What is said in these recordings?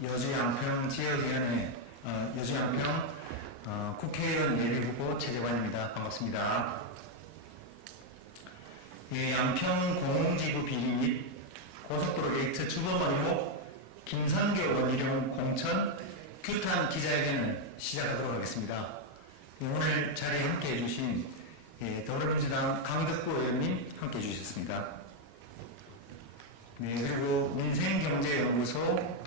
여주 양평 지역위원회 여주 양평 국회의원 예비후보 최재관입니다. 반갑습니다. 예, 양평 공공지구 비리 및 고속도로 게이트 주범 의혹 김선교 원희룡 공천 규탄 기자회견을 시작하도록 하겠습니다. 예, 오늘 자리에 함께 해주신 더불어민주당 강덕구 의원님 함께 해주셨습니다. 네, 그리고 민생경제연구소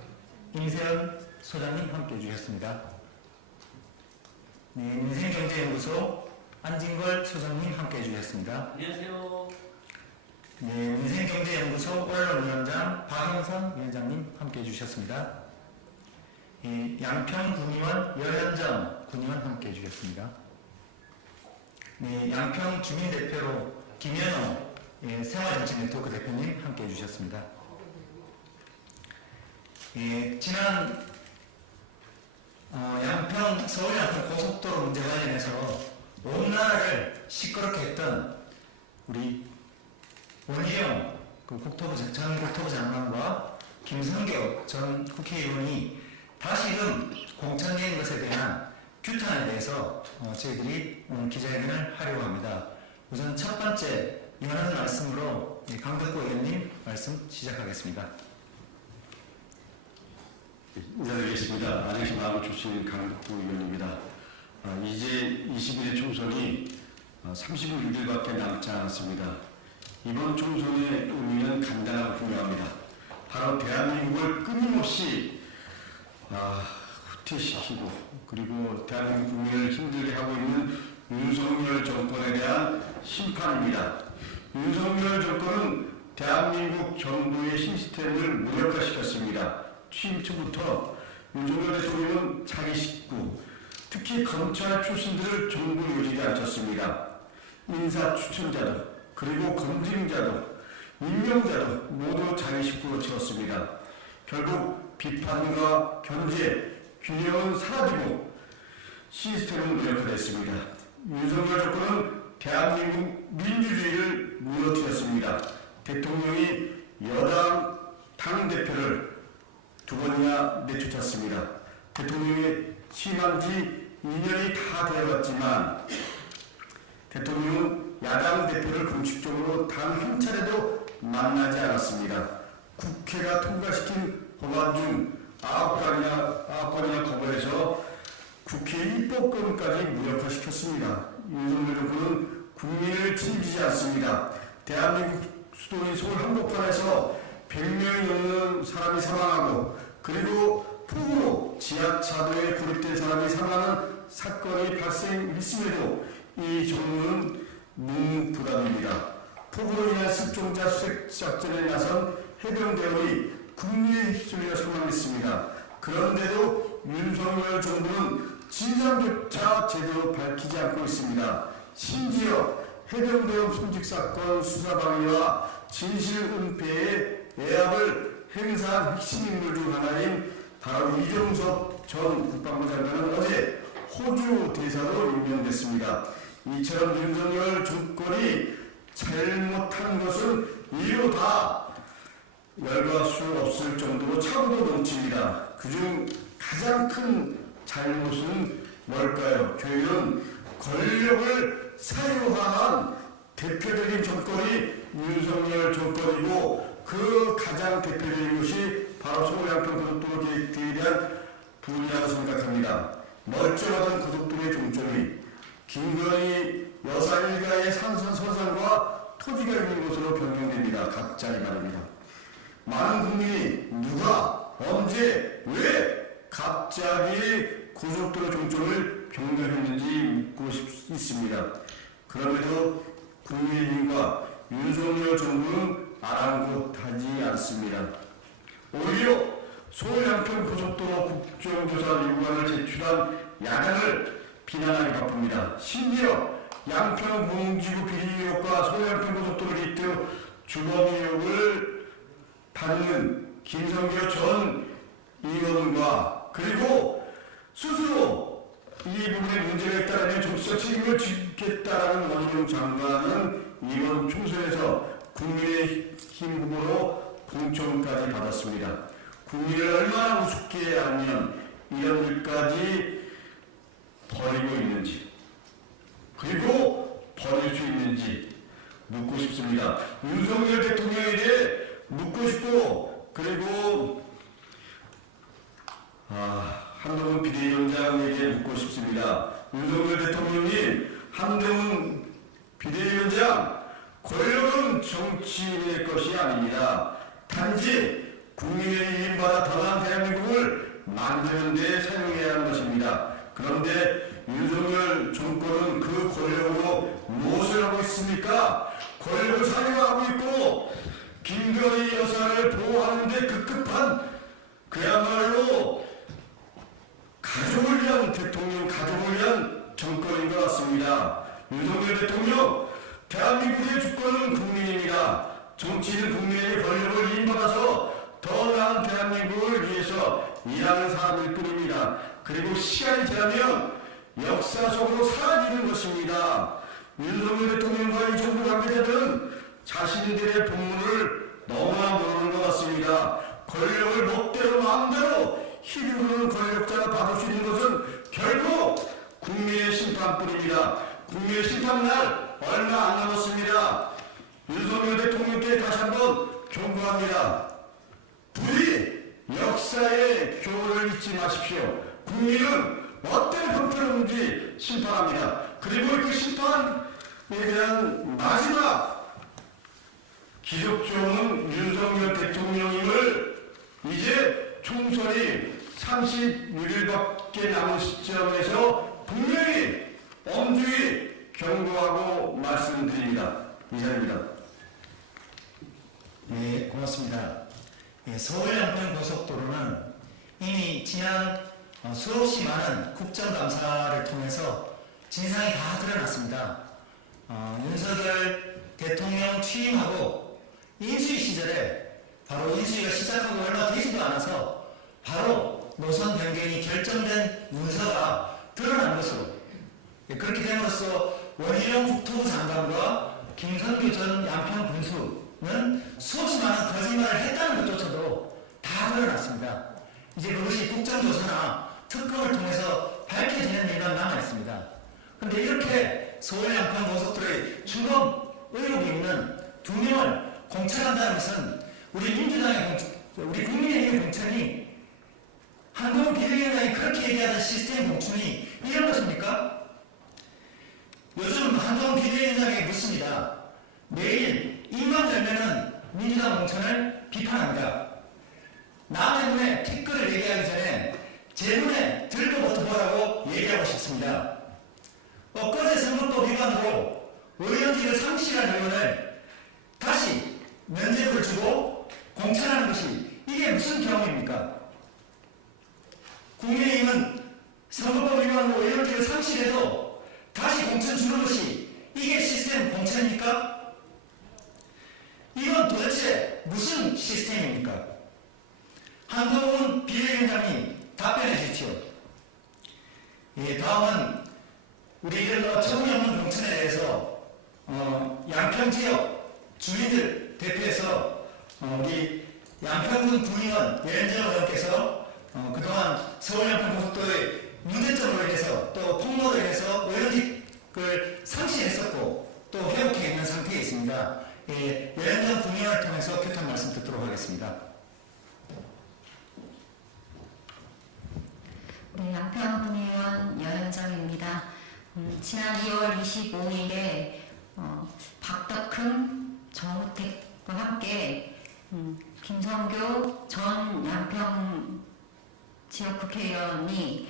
임세연 소장님 함께 해주셨습니다. 네, 민생경제연구소 안진걸 소장님 함께 해주셨습니다. 안녕하세요. 네, 민생경제연구소 언론위원장 박영선 위원장님 함께 해주셨습니다. 양평군의원 여현정 군의원 함께 해주셨습니다. 네, 양평 주민대표로 김현호 생활정책네트워크 대표님 함께 해주셨습니다. 지난 양평 서울 양평 고속도로 문제 관련해서 온 나라를 시끄럽게 했던 우리 원희룡 전 국토부 장관과 김선교 전 국회의원이 다시금 공천된 것에 대한 규탄에 대해서 저희들이 오늘 기자회견을 하려고 합니다. 우선 첫 번째 이완하는 말씀으로 강덕구 의원님 말씀 시작하겠습니다. 인사드리겠습니다. 안녕하십니까. 출신 강덕구 의원입니다. 이제 21대 총선이 36일밖에 남지 않았습니다. 이번 총선의 의미는 간단하고 분명합니다. 바로 대한민국을 끊임없이 후퇴시키고 그리고 대한민국 국민을 힘들게 하고 있는 윤석열 정권에 대한 심판입니다. 윤석열 정권은 대한민국 정부의 시스템을 무력화시켰습니다. 취임 초부터 윤석열 대통령은 자기 식구, 특히 검찰 출신들을 정부에 요직에 앉혔습니다. 인사 추천자도 그리고 검증자도 임명자도 모두 자기 식구로 채웠습니다. 결국 비판과 견제, 균형은 사라지고 시스템은 무력화됐습니다. 윤석열 정권은 대한민국 민주주의를 무너뜨렸습니다. 대통령이 여당 당대표를 두 번이나 내쫓았습니다. 대통령이 취임한 지 2년이 다 되어갔지만 대통령은 야당 대표를 공식적으로 단 한 차례도 만나지 않았습니다. 국회가 통과시킨 법안 중 9건이나 거부해서 국회 입법권까지 무력화시켰습니다. 윤석열 정부는 국민을 책임지지 않습니다. 대한민국 수도인 서울 한복판에서 100명이 넘는 사람이 사망하고 그리고 폭우로 지하차도에 고립된 사람이 사망하는 사건이 발생했음에도 이 정부는 묵묵부답입니다. 폭우로 인한 실종자 수색 작전에 나선 해병대원이 국민의 휩쓸려 사망했습니다. 그런데도 윤석열 정부는 진상조차 제대로 밝히지 않고 있습니다. 심지어 해병대원 순직 사건 수사 방해와 진실 은폐에 애압을 행사한 핵심 인물 중 하나인 바로 이종섭 전 국방부 장관은 어제 호주 대사로 임명됐습니다. 이처럼 윤석열 정권이 잘못한 것은 이루 다 열거할 수 없을 정도로 차고도 넘칩니다. 그중 가장 큰 잘못은 뭘까요? 저희는 권력을 사유화한 대표적인 정권이 윤석열 정권이고 그 가장 대표적인 것이 바로 서울 양평 고속도로 계획에 대한 분야라고 생각합니다. 멀쩡하던 고속도로의 종점이 김건희 여사 일가의 산선서산과 토지가 있는 곳으로 변경됩니다. 갑자기 말입니다. 많은 국민이 누가 언제 왜 갑자기 고속도로 종점을 변경했는지 묻고 있습니다. 그럼에도 국민의힘과 윤석열 정부는 아랑곳하지 않습니다. 오히려 서울 양평 고속도로 국정조사 요구안을 제출한 야당을 비난하기 바쁩니다. 심지어 양평 공공지구 비리 의혹과 서울 양평 고속도로 게이트 주범 의혹을 받는 김선교 전 의원과 그리고 스스로 이 부분에 문제가 있다면 정치적 책임을 지겠다라는 원희룡 장관은 이번 총선에서 국민의힘 후보로 공천까지 받았습니다. 국민을 얼마나 우습게 하면 이런 일까지 버리고 있는지, 그리고 버릴 수 있는지 묻고 싶습니다. 윤석열 대통령에 대해 묻고 싶고, 그리고 한동훈 비대위원장에게 묻고 싶습니다. 윤석열 대통령님, 한동훈 비대위원장, 권력은 정치인의 것이 아닙니다. 단지 국민의 위임받아 더한 대한민국을 만드는 데 사용해야 하는 것입니다. 그런데 윤석열 정권은 그 권력으로 무엇을 하고 있습니까? 권력을 사용하고 있고 김건희 여사를 보호하는 데 급급한, 그야말로 가족을 위한 대통령, 가족을 위한 정권인 것 같습니다. 윤석열 대통령, 대한민국의 주권은 국민입니다. 정치인은 국민에게 권력을 위임받아서 더 나은 대한민국을 위해서 일하는 사람일 뿐입니다. 그리고 시간이 지나면 역사 속으로 사라지는 것입니다. 윤석열 대통령과 이 정부 관계자들은 자신들의 본분을 너무나 모르는 것 같습니다. 권력을 멋대로 마음대로 휘두르는 권력자가 받을 수 있는 것은 결국 국민의 심판뿐입니다. 국민의 심판날 얼마 안 남았습니다. 윤석열 대통령께 다시 한번 경고합니다. 부디 역사의 교훈을 잊지 마십시오. 국민은 어떤 형태로든지 심판합니다. 그리고 그 심판에 대한 마지막 기적종은 윤석열 대통령임을 이제 총선이 36일밖에 남은 시점에서 분명히 엄중히 경고하고 말씀드립니다. 이상입니다. 네, 고맙습니다. 서울 양평고속도로는 이미 지난 수없이 많은 국정감사를 통해서 진상이 다 드러났습니다. 윤석열 대통령 취임하고 인수위 시절에 바로 인수위가 시작하고 얼마 되지도 않아서 바로 노선 변경이 결정된 문서가 드러난 것으로, 그렇게 됨으로써 원희룡 국토부 장관과 김성규 전 양평 군수는 수없이 많은 거짓말을 했다는 것조차도 다 드러났습니다. 이제 그것이 국정조사나 특검을 통해서 밝혀지는 일만 남아있습니다. 그런데 이렇게 서울 양평 고속도로의 주범 의혹이 있는 두 명을 공천한다는 것은 우리 민주당의 우리 국민의힘의 공천이 한동훈 비대위원장이 그렇게 얘기하던 시스템 공천이 이런 것입니까? 요즘 한동훈 비대위원장에게 묻습니다. 매일 입만 열면은 민주당 공천을 비판합니다. 남의 눈에 티끌을 얘기하기 전에 제 눈에 들고부터 보라고 얘기하고 싶습니다. 엊그제 선거법 위반으로 의원직을 상실한 의원을 다시 면제부를 주고 공천하는 것이 이게 무슨 경우입니까? 국민의힘은 선거법 위반으로 의원직을 상실해도 다시 공천 주는 것이 이게 시스템 공천입니까? 이건 도대체 무슨 시스템입니까? 한동훈 비대위원장님 답변해 주십시오. 다음은 우리들 처분없는 공천에 대해서 양평 지역 주민들 대표해서 우리 양평군 군의원 여현정 의원께서 그동안 서울 양평 고속도로의 문제점으로 인해서 또 폭로로 인해서 의원직을 상실했었고 또 회복해 있는 상태에 있습니다. 여현정 군의원을 통해서 표탄 말씀 듣도록 하겠습니다. 네, 양평군의원 여현정입니다. 지난 2월 25일에 박덕흠, 정우택과 함께 김성교 전 양평 지역 국회의원이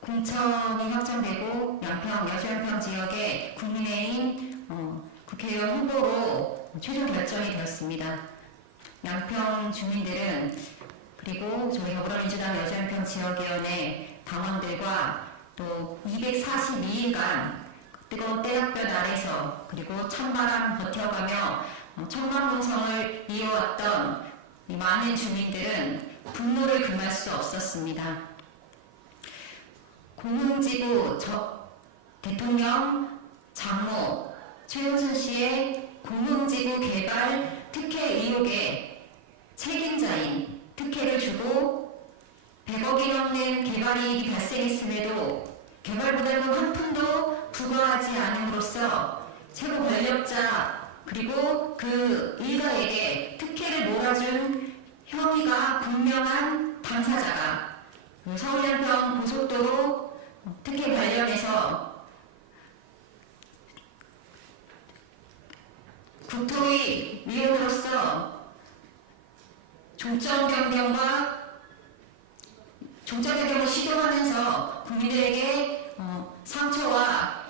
공천이 확정되고 여주양평 지역의 국민의힘 국회의원 후보로 최종 결정이 되었습니다. 양평 주민들은 그리고 저희 더불어민주당 여주양평 지역위원회 당원들과 또 242일간 뜨거운 때약볕 아래서 그리고 찬바람 버텨가며 청만공성을 이어왔던 이 많은 주민들은 분노를 금할 수 없었습니다. 공흥지구 대통령 장모 최은순 씨의 공흥지구 개발 특혜 의혹의 책임자인 특혜 불가이익이 발생했음에도 개발부담금 한 푼도 부과하지 않음으로써 최고 권력자 그리고 그 일가에게 특혜를 몰아준 혐의가 분명한 당사자가 서울 양평 고속도로 특혜 관련해서 국토위 위원으로서 종점 변경을 시도하면서 국민들에게 상처와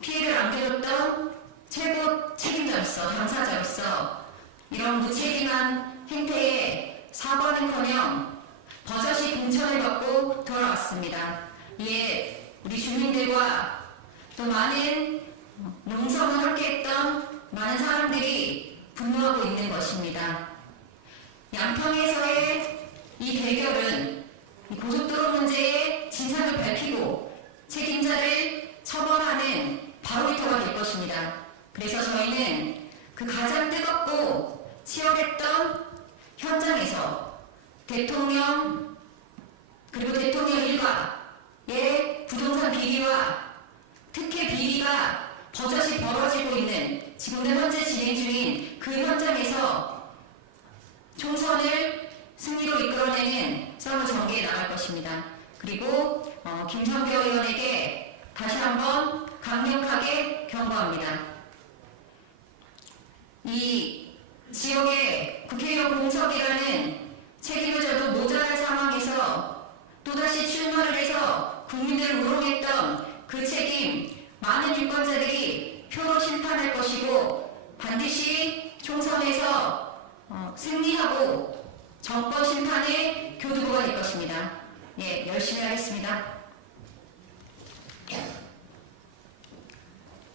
피해를 안겨줬던 최고 책임자로서 당사자로서 이런 무책임한 행태에 사과는커녕 버젓이 공천을 받고 돌아왔습니다. 이에 우리 주민들과 또 많은 농성을 함께했던 많은 사람들이 분노하고 있는 것입니다. 양평에서의 이 대결은 이 고속도로 문제의 진상을 밝히고 책임자를 처벌하는 바로미터가 될 것입니다. 그래서 저희는 그 가장 뜨겁고 치열했던 현장에서 대통령 그리고 대통령 일가의 부동산 비리와 특혜 비리가 버젓이 벌어지고 있는 지금도 현재 진행 중인 그 현장에서 총선을 승리로 이끌어내는 싸움을 전개해 나갈 것입니다. 그리고 김성교 의원에게 다시 한번 강력하게 경고합니다. 이 지역의 국회의원 공석이라는 책임을 져도 모자랄 상황에서 또다시 출마를 해서 국민들을 우롱했던 그 책임 많은 유권자들이 표로 심판할 것이고 반드시 총선에서 승리하고 정권 심판의 교두보가 될 것입니다. 예, 열심히 하겠습니다.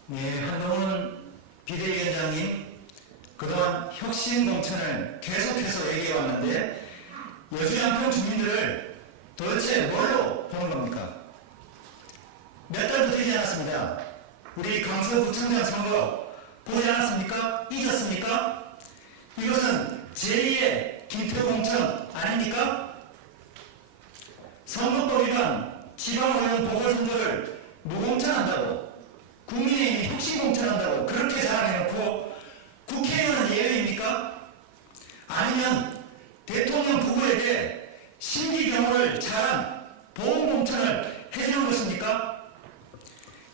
네, 한동훈 비대위원장님, 그동안 혁신 공천을 계속해서 얘기해왔는데 여주 양평 주민들을 도대체 뭘로 보는 겁니까? 몇 달도 되지 않았습니다. 우리 강서구청장 선거 보지 않았습니까? 잊었습니까? 이것은 제2의 김태호 공천 아닙니까? 선거법 위반 지방의원 보궐선거를 무공천한다고 국민의힘이 혁신공천한다고 그렇게 자랑해놓고 국회의원은 예외입니까? 아니면 대통령 부부에게 심기경호를 잘한 보험공천을 해주는 것입니까?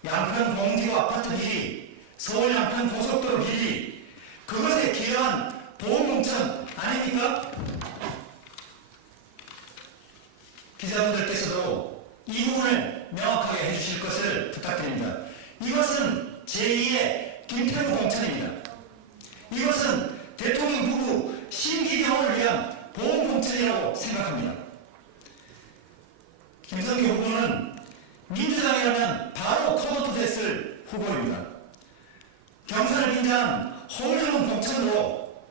양평 공지구 아파트 비리, 서울 양평 고속도로 비리, 그것에 기여한 보험공천 아닙니까? 기자분들께서도 이 부분을 명확하게 해주실 것을 부탁드립니다. 이것은 제2의 김태우 공천입니다. 이것은 대통령 부부 심기경호를 위한 보험공천이라고 생각합니다. 김성교 후보는 민주당이라면 바로 컷오프 됐을 후보입니다. 경선을 빈자한 허울형 공천으로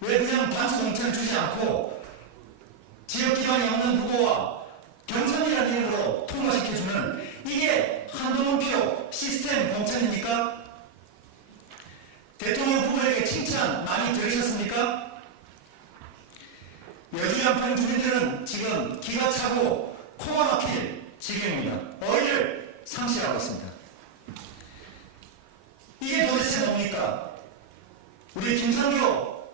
왜 그냥 단수 공천을 주지 않고 지역 기반이 없는 후보와 경선이라는 이름으로 통과시켜주는 이게 한동훈표 시스템 공천입니까? 대통령 후보에게 칭찬 많이 들으셨습니까? 여주 양평 주민들은 지금 기가 차고 코가 막힐 지경입니다. 어이를 상실하고 있습니다. 이게 도대체 뭡니까? 우리 김성교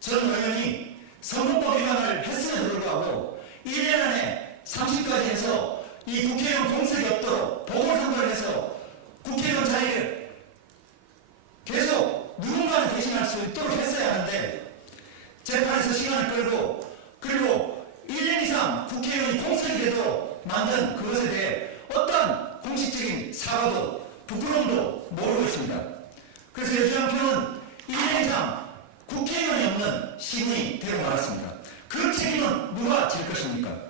전 의원이 선거법 위반을 했음에도 불구하고 1년 안에 30까지 해서 이 국회의원 공석이 없도록 보궐선거를 해서 국회의원 자리를 계속 누군가는 대신할 수 있도록 했어야 하는데 재판에서 시간을 끌고 그리고 1년 이상 국회의원이 공석이 되도록 만든 그것에 대해 어떤 공식적인 사과도 부끄러움도 모르고 있습니다. 그래서 여주 양평은 1년 이상 국회의원이 없는 시군이 되고 말았습니다. 그 책임은 누가 질 것입니까?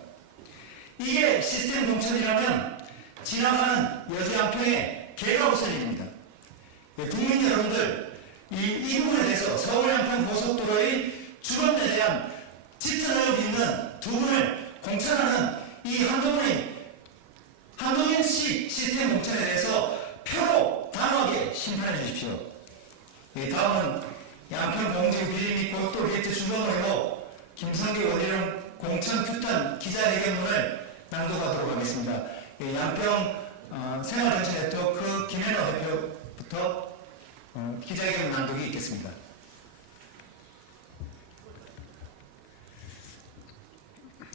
이게 시스템 공천이라면 지나가는 여주 양평의 개가 없을 일입니다. 국민 여러분들, 이 부분에 대해서 서울 양평 고속도로의 주변에 대한 짙은 의혹이 있는 두 분을 공천하는 이 한동훈 씨 시스템 공천에 대해서 표로 단호하게 심판해 주십시오. 다음은 양평 공지구 비리 및 고속도로 게이트 주변 의혹 김성교 원희룡 공천 규탄 기자회견문을 낭독하도록 하겠습니다. 양평 생활정치 네트워크 김현호 대표부터 기자회견 낭독이 있겠습니다.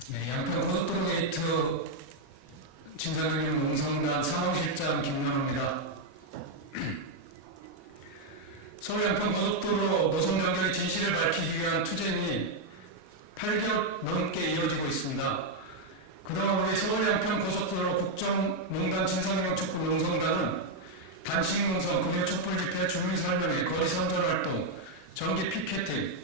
네, 양평 고속도로 게이트 진사경님 농성단 상황실장 김만호입니다. 서울 양평 고속도로 노선 변경의 진실을 밝히기 위한 투쟁이 8개월 넘게 이어지고 있습니다. 그동안 우리 서울 양평 고속도로 국정농단 진상규명 촛불 농성단은 단식 농성, 금요 촛불 집회, 주민 설명회, 거리 선전 활동, 정기 피켓팅,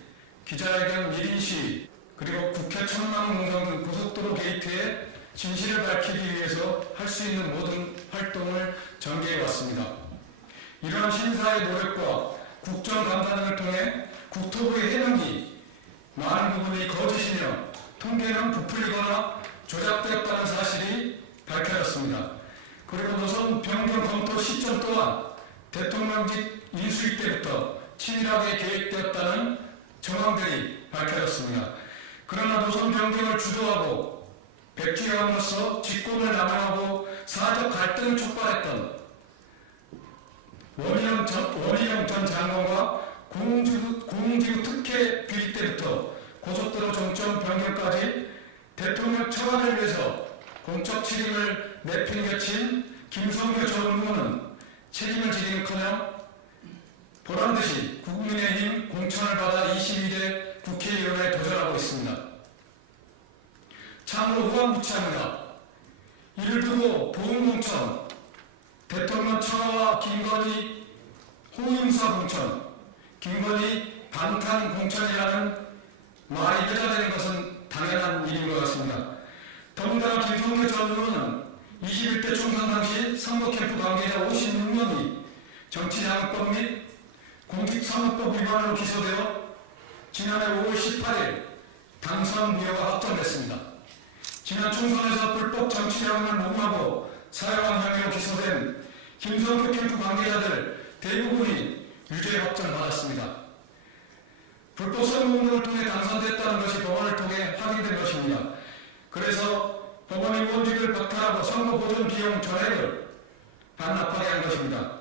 기자회견 1인 시위, 그리고 국회 천막 농성 등 고속도로 게이트의 진실을 밝히기 위해서 할 수 있는 모든 활동을 전개해 왔습니다. 이러한 신사의 노력과 국정감사 등을 통해 국토부의 해명이 많은 부분이 거짓이며 통계는 부풀리거나 조작되었다는 사실이 밝혀졌습니다. 그리고 노선 변경 검토 시점 또한 대통령직 인수위 때부터 치밀하게 계획되었다는 정황들이 밝혀졌습니다. 그러나 노선 변경을 주도하고 백주영으로서 직권을 남용하고 사적 갈등을 촉발했던 원희룡 전 장관과 공공지구 특혜 비리 때부터 고속도로 정점 변경까지 대통령 처가를 위해서 공적 책임을 내팽개친 김성교 전 의원은 책임을 지기는커녕 보란듯이 국민의힘 공천을 받아 22대 국회의원에 도전하고 있습니다. 참으로 후한무치합니다. 이를 두고 보훈공천, 대통령 처가와 김건희 호위무사 공천, 김건희 방탄 공천이라는 말이 회자되는 것은 당연한 일인 것 같습니다. 더군다나 김성교 전 의원은 21대 총선 당시 선거캠프 관계자 56명이 정치자금법 및 공직선거법 위반으로 기소되어 지난해 5월 18일 당선 무효가 확정됐습니다. 지난 총선에서 불법 정치자금을 모금하고 사용한 혐의로 기소된 김성교 캠프 관계자들 대부분이 유죄 확정받았습니다. 불법 선거운동을 통해 당선됐다는 것이 법원을 통해 확인된 것입니다. 그래서 법원이 의원직을 박탈하고 선거 보존 비용 전액을 반납하게 한 것입니다.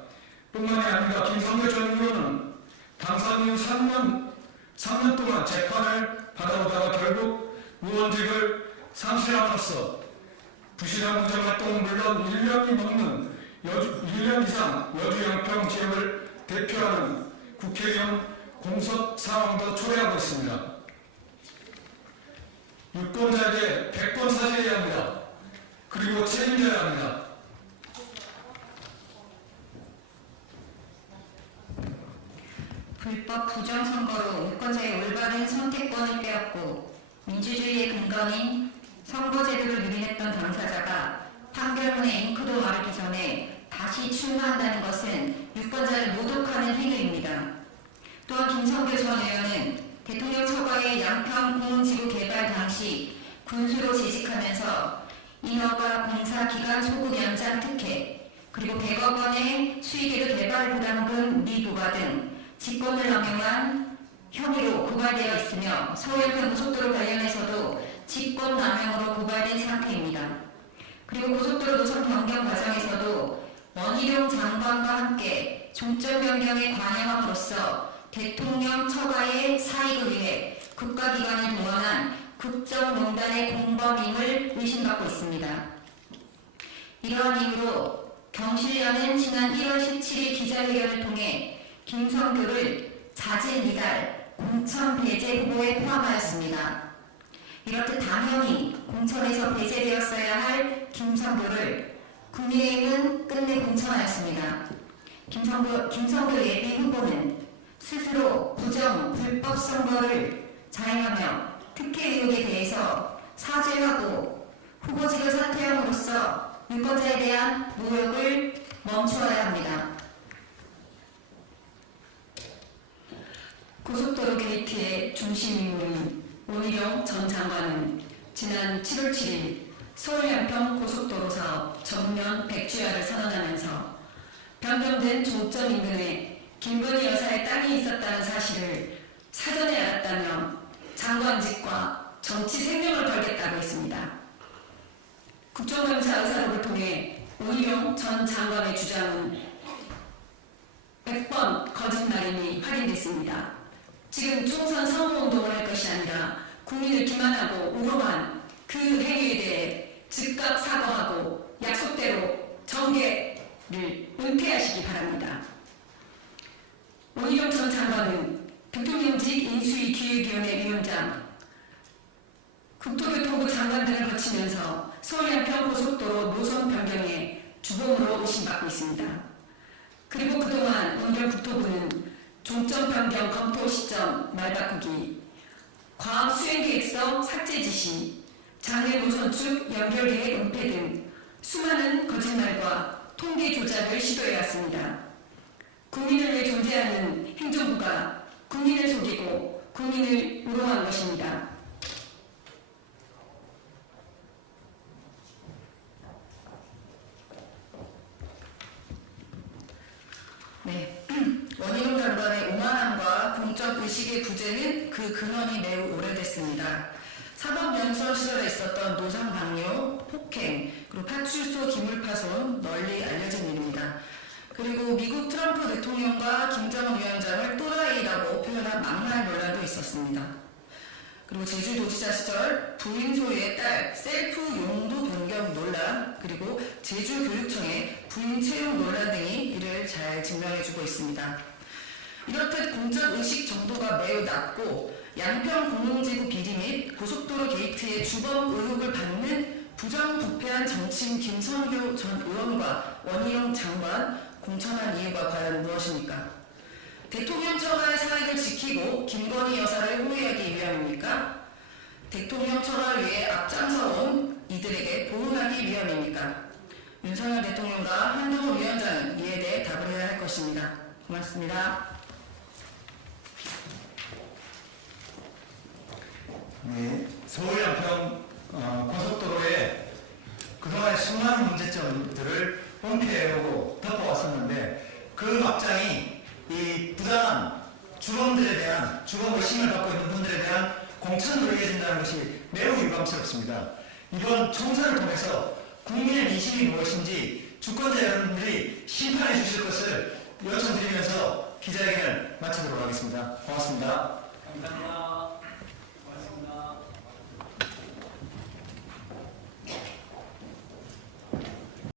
뿐만이 아니라 김성교 전 의원은 당선 이후 3년 동안 재판을 받아오다가 결국 의원직을 상실함으로써 부실한 무정활동은 물론 1년이 넘는 1년 이상 여주 양평 지역을 대표하는 국회의원 공석 상황도 초래하고 있습니다. 유권자에게 100번 사죄해야 합니다. 그리고 책임져야 합니다. 불법 부정선거로 유권자의 올바른 선택권을 빼앗고 민주주의의 근간인 선거제도를 유린했던 당사자가 판결문의 잉크도 마르기 전에 다시 출마한다는 것은 유권자를 모독하는 행위입니다. 또한 김성교 전 의원은 대통령 처가의 양평 공공지구 개발 당시 군수로 재직하면서 인허가 공사 기간 소급 연장 특혜, 그리고 100억 원의 수익에도 개발 부담금 미부과 등 직권을 남용한 혐의로 고발되어 있으며 서울양평 고속도로 관련해서도 직권 남용으로 고발된 상태입니다. 그리고 고속도로 노선 변경 과정에서도 원희룡 장관과 함께 종점 변경에 관여함으로써 대통령 처가의 사익을 위해 국가기관을 동원한 국정농단의 공범임을 의심받고 있습니다. 이러한 이유로 경실련은 지난 1월 17일 기자회견을 통해 김성교를 자진 이달 공천 배제 후보에 포함하였습니다. 이렇듯 당연히 공천에서 배제되었어야 할 김성교를 국민의힘은 끝내 공천하였습니다. 김성교 예비 후보는 스스로 부정, 불법 선거를 자행하며 특혜 의혹에 대해서 사죄하고 후보직을 사퇴함으로써 유권자에 대한 모욕을 멈추어야 합니다. 고속도로 게이트의 중심 인물인 원희룡 전 장관은 지난 7월 7일 서울 양평 고속도로 사업 전면 백주야를 선언하면서 변경된 종점 인근에 김건희 여사의 땅이 있었다는 사실을 사전에 알았다며 장관직과 정치 생명을 걸겠다고 했습니다. 국정감사 의사록을 통해 원희룡 전 장관의 주장은 100번 거짓말임이 확인됐습니다. 지금 총선 선거운동을 할 것이 아니라 국민을 기만하고 우롱한 그 행위에 대해 즉각 사과하고 약속대로 정계를 은퇴하시기 바랍니다. 원희룡 전 장관은 대통령직 인수위 기획위원회 위원장, 국토교통부 장관 등을 거치면서 서울 양평 고속도로 노선 변경에 주범으로 의심받고 있습니다. 그리고 그동안 원희룡 국토부는 종점 변경 검토 시점 말바꾸기, 과학 수행계획서 삭제 지시, 장애 노선축 연결계획 은폐 등 수많은 거짓말과 통계 조작을 시도해왔습니다. 국민을 위해 존재하는 행정부가 국민을 속이고 국민을 우롱한 것입니다. 네. 원희룡 장관의 오만함과 공적 의식의 부재는 그 근원이 매우 오래됐습니다. 사법연수원 시절에 있었던 노상 방뇨, 폭행, 그리고 파출소 기물 파손 널리 알려진 일입니다. 그리고 미국 트럼프 대통령과 김정은 위원장을 또라이라고 표현한 막말 논란도 있었습니다. 그리고 제주도지사 시절 부인 소유의 딸 셀프 용도 변경 논란, 그리고 제주교육청의 부인 채용 논란 등이 이를 잘 증명해주고 있습니다. 이렇듯 공적 의식 정도가 매우 낮고 양평 공공지구 비리 및 고속도로 게이트의 주범 의혹을 받는 부정부패한 정치인 김선교 전 의원과 원희룡 장관 공천한 이유가 과연 무엇입니까? 대통령 처가의 사익을 지키고 김건희 여사를 호위하기 위함입니까? 대통령 처가를 위해 앞장서온 이들에게 보응하기 위함입니까? 윤석열 대통령과 한동훈 위원장은 이에 대해 답을 해야 할 것입니다. 고맙습니다. 네, 서울 양평 고속도로에 그동안의 수많은 문제점들을 은폐해오고 덮어왔었는데 그 막장이 이 부당한 주범들에 대한 주범 의심을 받고 있는 분들에 대한 공천으로 이어진다는 것이 매우 유감스럽습니다. 이번 총선을 통해서 국민의 민심이 무엇인지 주권자 여러분들이 심판해 주실 것을 요청드리면서 기자회견을 마치도록 하겠습니다. 고맙습니다. 감사합니다.